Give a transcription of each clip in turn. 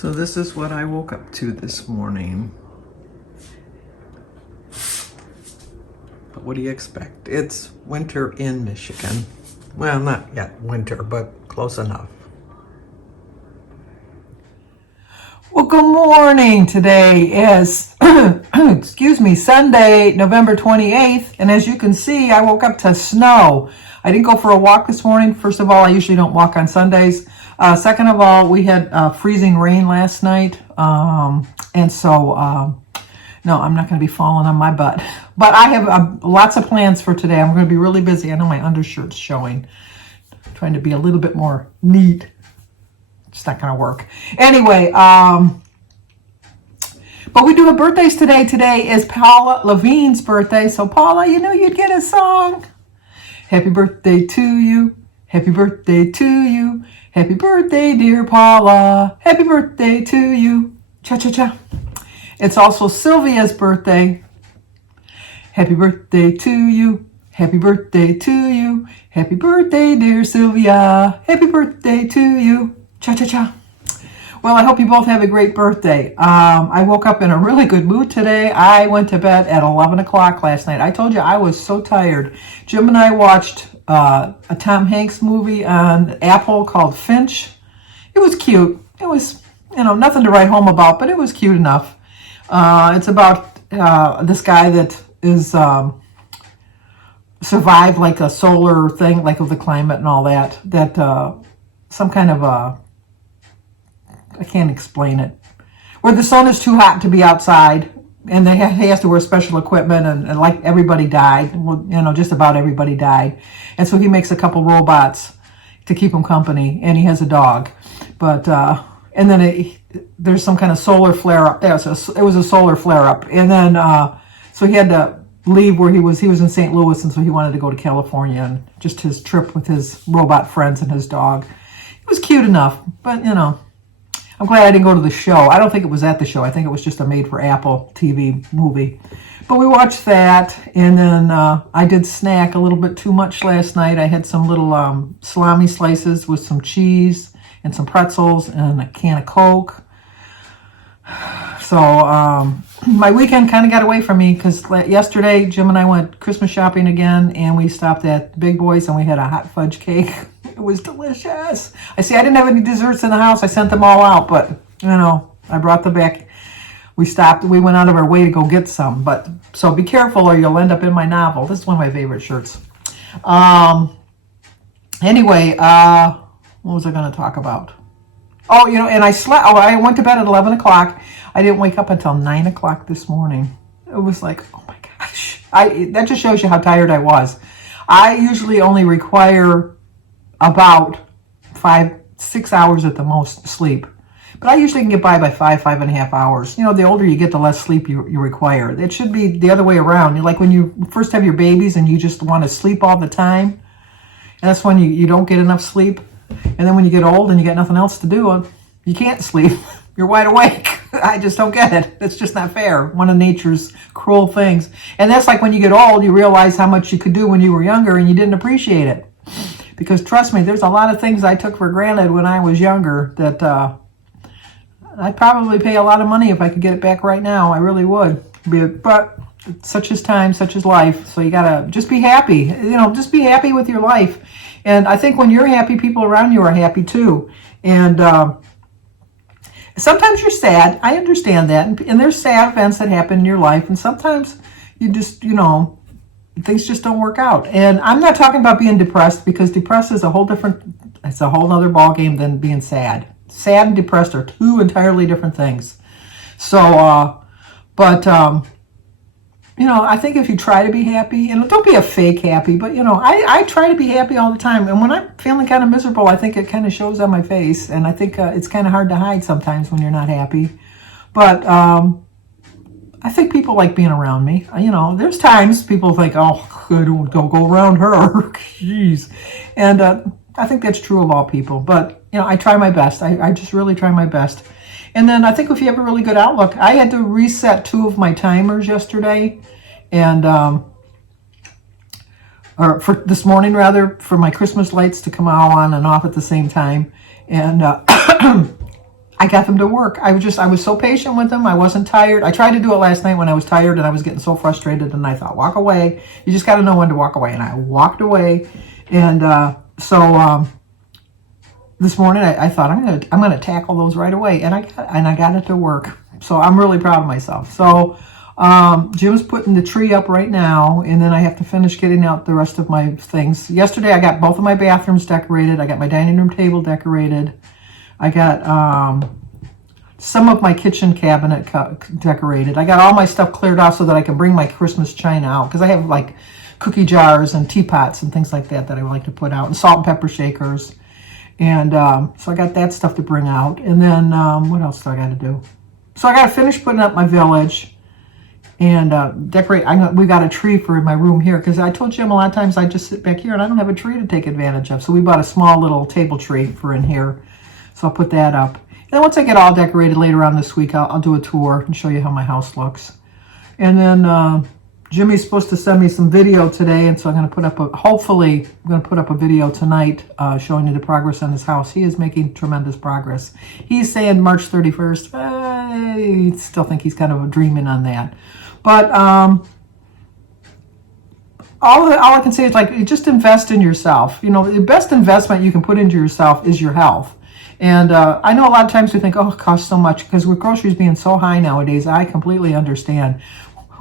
So this is what I woke up to this morning. But what do you expect? It's winter in Michigan. Well, not yet winter, but close enough. Well, good morning. Today is, excuse me, Sunday, November 28th. And as you can see, I woke up to snow. I didn't go for a walk this morning. First of all, I usually don't walk on Sundays. Second of all, we had freezing rain last night. And so, no, I'm not going to be falling on my butt. But I have lots of plans for today. I'm going to be really busy. I know my undershirt's showing. I'm trying to be a little bit more neat. It's not going to work. Anyway, but we do have birthdays today. Today is Paula Levine's birthday. So Paula, you know you'd get a song. Happy birthday to you. Happy birthday to you. Happy birthday, dear Paula. Happy birthday to you. Cha-cha-cha. It's also Sylvia's birthday. Happy birthday to you. Happy birthday to you. Happy birthday, dear Sylvia. Happy birthday to you. Cha-cha-cha. Well, I hope you both have a great birthday. I woke up in a really good mood today. I went to bed at 11 o'clock last night. I told you I was so tired. Jim and I watched a Tom Hanks movie on Apple called Finch. It was cute. It was, nothing to write home about, but it was cute enough. It's about this guy that is survived like a solar thing, like of the climate and all that, some kind of I can't explain it, where the sun is too hot to be outside, and he has to wear special equipment, and like everybody died, just about everybody died, and so he makes a couple robots to keep him company, and he has a dog, but and then there's some kind of solar flare up there, so it was a solar flare up, and then so he had to leave where he was in St. Louis, and so he wanted to go to California, and just his trip with his robot friends and his dog. It was cute enough, but I'm glad I didn't go to the show. I don't think it was at the show. I think it was just a made-for-Apple TV movie. But we watched that, and then I did snack a little bit too much last night. I had some little salami slices with some cheese and some pretzels and a can of Coke. So my weekend kind of got away from me because yesterday Jim and I went Christmas shopping again, and we stopped at Big Boy's and we had a hot fudge cake. It was delicious. I didn't have any desserts in the house. I sent them all out, but I brought them back. We stopped. We went out of our way to go get some. But so be careful, or you'll end up in my novel. This is one of my favorite shirts. Anyway, what was I going to talk about? Oh, and I slept. Oh, I went to bed at 11 o'clock. I didn't wake up until 9 o'clock this morning. It was like, oh my gosh. That just shows you how tired I was. I usually only require about 5-6 hours at the most sleep. But I usually can get by 5.5 hours. The older you get, the less sleep you require. It should be the other way around. Like when you first have your babies and you just want to sleep all the time. And that's when you don't get enough sleep. And then when you get old and you got nothing else to do, you can't sleep. You're wide awake. I just don't get it. It's just not fair. One of nature's cruel things. And that's like when you get old, you realize how much you could do when you were younger and you didn't appreciate it. Because trust me, there's a lot of things I took for granted when I was younger that I'd probably pay a lot of money if I could get it back right now. I really would. But such is time, such is life. So you got to just be happy. Just be happy with your life. And I think when you're happy, people around you are happy too. And sometimes you're sad. I understand that. And there's sad events that happen in your life. And sometimes you just, things just don't work out. And I'm not talking about being depressed, because depressed is it's a whole other ball game than being sad. Sad and depressed are two entirely different things. So, I think if you try to be happy, and don't be a fake happy, but I try to be happy all the time. And when I'm feeling kind of miserable, I think it kind of shows on my face. And I think it's kind of hard to hide sometimes when you're not happy. But I think people like being around me. There's times people think, oh, don't go around her. Jeez. And I think that's true of all people. But, I try my best. I just really try my best. And then I think if you have a really good outlook, I had to reset 2 of my timers yesterday. And, or for this morning rather, for my Christmas lights to come on and off at the same time. And I got them to work. I was so patient with them. I wasn't tired. I tried to do it last night when I was tired and I was getting so frustrated, and I thought, walk away. You just got to know when to walk away. And I walked away. And so this morning I thought I'm gonna tackle those right away, and I got it to work. So I'm really proud of myself. So Jim's putting the tree up right now, and then I have to finish getting out the rest of my things. Yesterday I got both of my bathrooms decorated. I got my dining room table decorated. I got some of my kitchen cabinet decorated. I got all my stuff cleared off so that I can bring my Christmas china out, because I have like cookie jars and teapots and things like that I would like to put out, and salt and pepper shakers. And so I got that stuff to bring out. And then what else do I got to do? So I got to finish putting up my village and decorate. We got a tree for my room here, because I told Jim a lot of times I just sit back here and I don't have a tree to take advantage of. So we bought a small little table tree for in here. So I'll put that up. And then once I get all decorated later on this week, I'll do a tour and show you how my house looks. And then Jimmy's supposed to send me some video today, and so I'm going to put up hopefully, I'm going to put up a video tonight showing you the progress on his house. He is making tremendous progress. He's saying March 31st. I still think he's kind of dreaming on that. But all I can say is, like, just invest in yourself. The best investment you can put into yourself is your health. And I know a lot of times we think, oh, it costs so much, because with groceries being so high nowadays. I completely understand.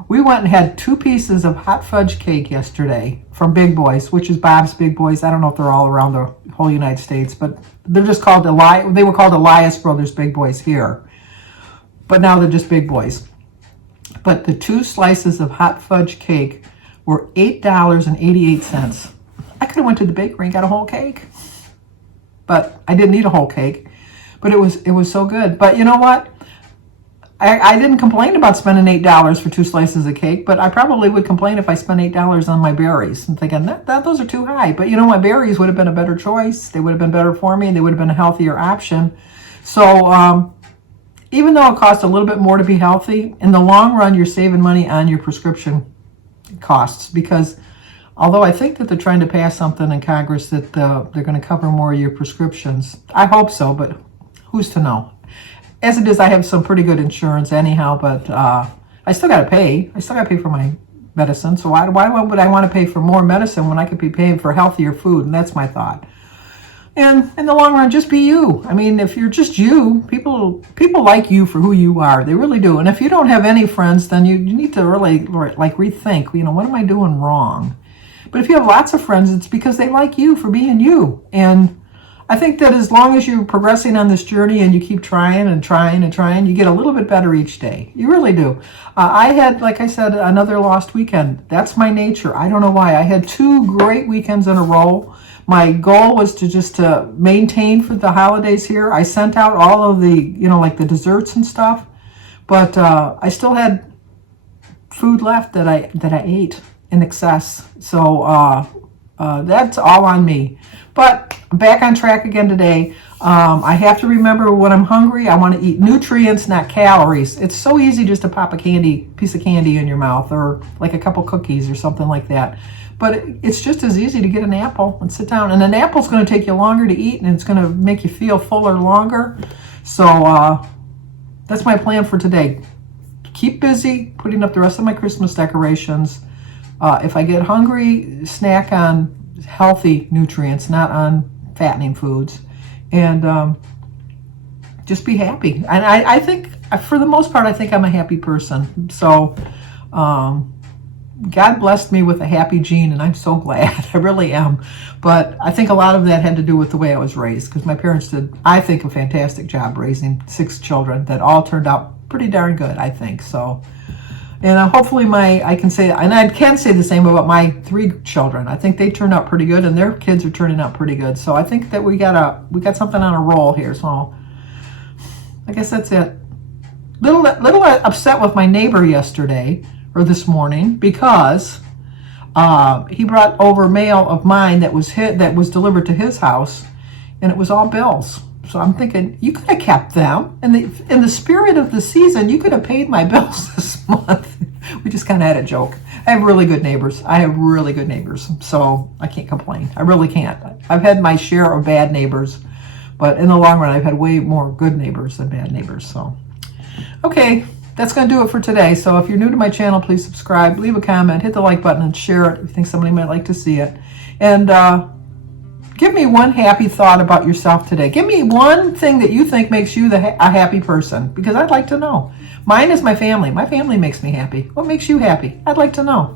We went and had 2 pieces of hot fudge cake yesterday from Big Boys, which is Bob's Big Boys. I don't know if they're all around the whole United States, but they're just called they were called Elias Brothers Big Boys here. But now they're just Big Boys. But the 2 slices of hot fudge cake were $8.88. I could have went to the bakery and got a whole cake. But I didn't eat a whole cake. But it was so good. But you know what? I didn't complain about spending $8 for 2 slices of cake, but I probably would complain if I spent $8 on my berries. I'm thinking, those are too high. But my berries would have been a better choice. They would have been better for me. They would have been a healthier option. So even though it costs a little bit more to be healthy, in the long run, you're saving money on your prescription costs, because although I think that they're trying to pass something in Congress that they're going to cover more of your prescriptions. I hope so, but who's to know? As it is, I have some pretty good insurance anyhow, but I still got to pay. I still got to pay for my medicine. So why would I want to pay for more medicine when I could be paying for healthier food? And that's my thought. And in the long run, just be you. I mean, if you're just you, people like you for who you are. They really do. And if you don't have any friends, then you need to really rethink, what am I doing wrong? But if you have lots of friends, it's because they like you for being you. And I think that as long as you're progressing on this journey and you keep trying and trying and trying, you get a little bit better each day. You really do. I had, like I said, another lost weekend. That's my nature. I don't know why. I had 2 great weekends in a row. My goal was to maintain for the holidays here. I sent out all of the, like the desserts and stuff, but I still had food left that I ate in excess. So that's all on me. But I'm back on track again today. I have to remember when I'm hungry, I want to eat nutrients, not calories. It's so easy just to pop a piece of candy in your mouth, or like a couple cookies or something like that. But it's just as easy to get an apple and sit down. And an apple's going to take you longer to eat, and it's going to make you feel fuller longer. So that's my plan for today. Keep busy putting up the rest of my Christmas decorations. If I get hungry, snack on healthy nutrients, not on fattening foods, and just be happy. And I think, for the most part, I think I'm a happy person. So God blessed me with a happy gene, and I'm so glad. I really am. But I think a lot of that had to do with the way I was raised, because my parents did, I think, a fantastic job raising 6 children that all turned out pretty darn good, I think. So And hopefully I can say, and I can say the same about my 3 children. I think they turned out pretty good, and their kids are turning out pretty good. So I think that we got something on a roll here. So I guess that's it. Little upset with my neighbor yesterday or this morning because he brought over mail of mine that was delivered to his house, and it was all bills. So I'm thinking, you could have kept them. In the spirit of the season, you could have paid my bills this month. We just kind of had a joke. I have really good neighbors. So I can't complain. I really can't. I've had my share of bad neighbors, but in the long run, I've had way more good neighbors than bad neighbors. So, okay, that's going to do it for today. So if you're new to my channel, please subscribe, leave a comment, hit the like button, and share it if you think somebody might like to see it. And give me one happy thought about yourself today. Give me one thing that you think makes you a happy person, because I'd like to know. Mine is my family. My family makes me happy. What makes you happy? I'd like to know.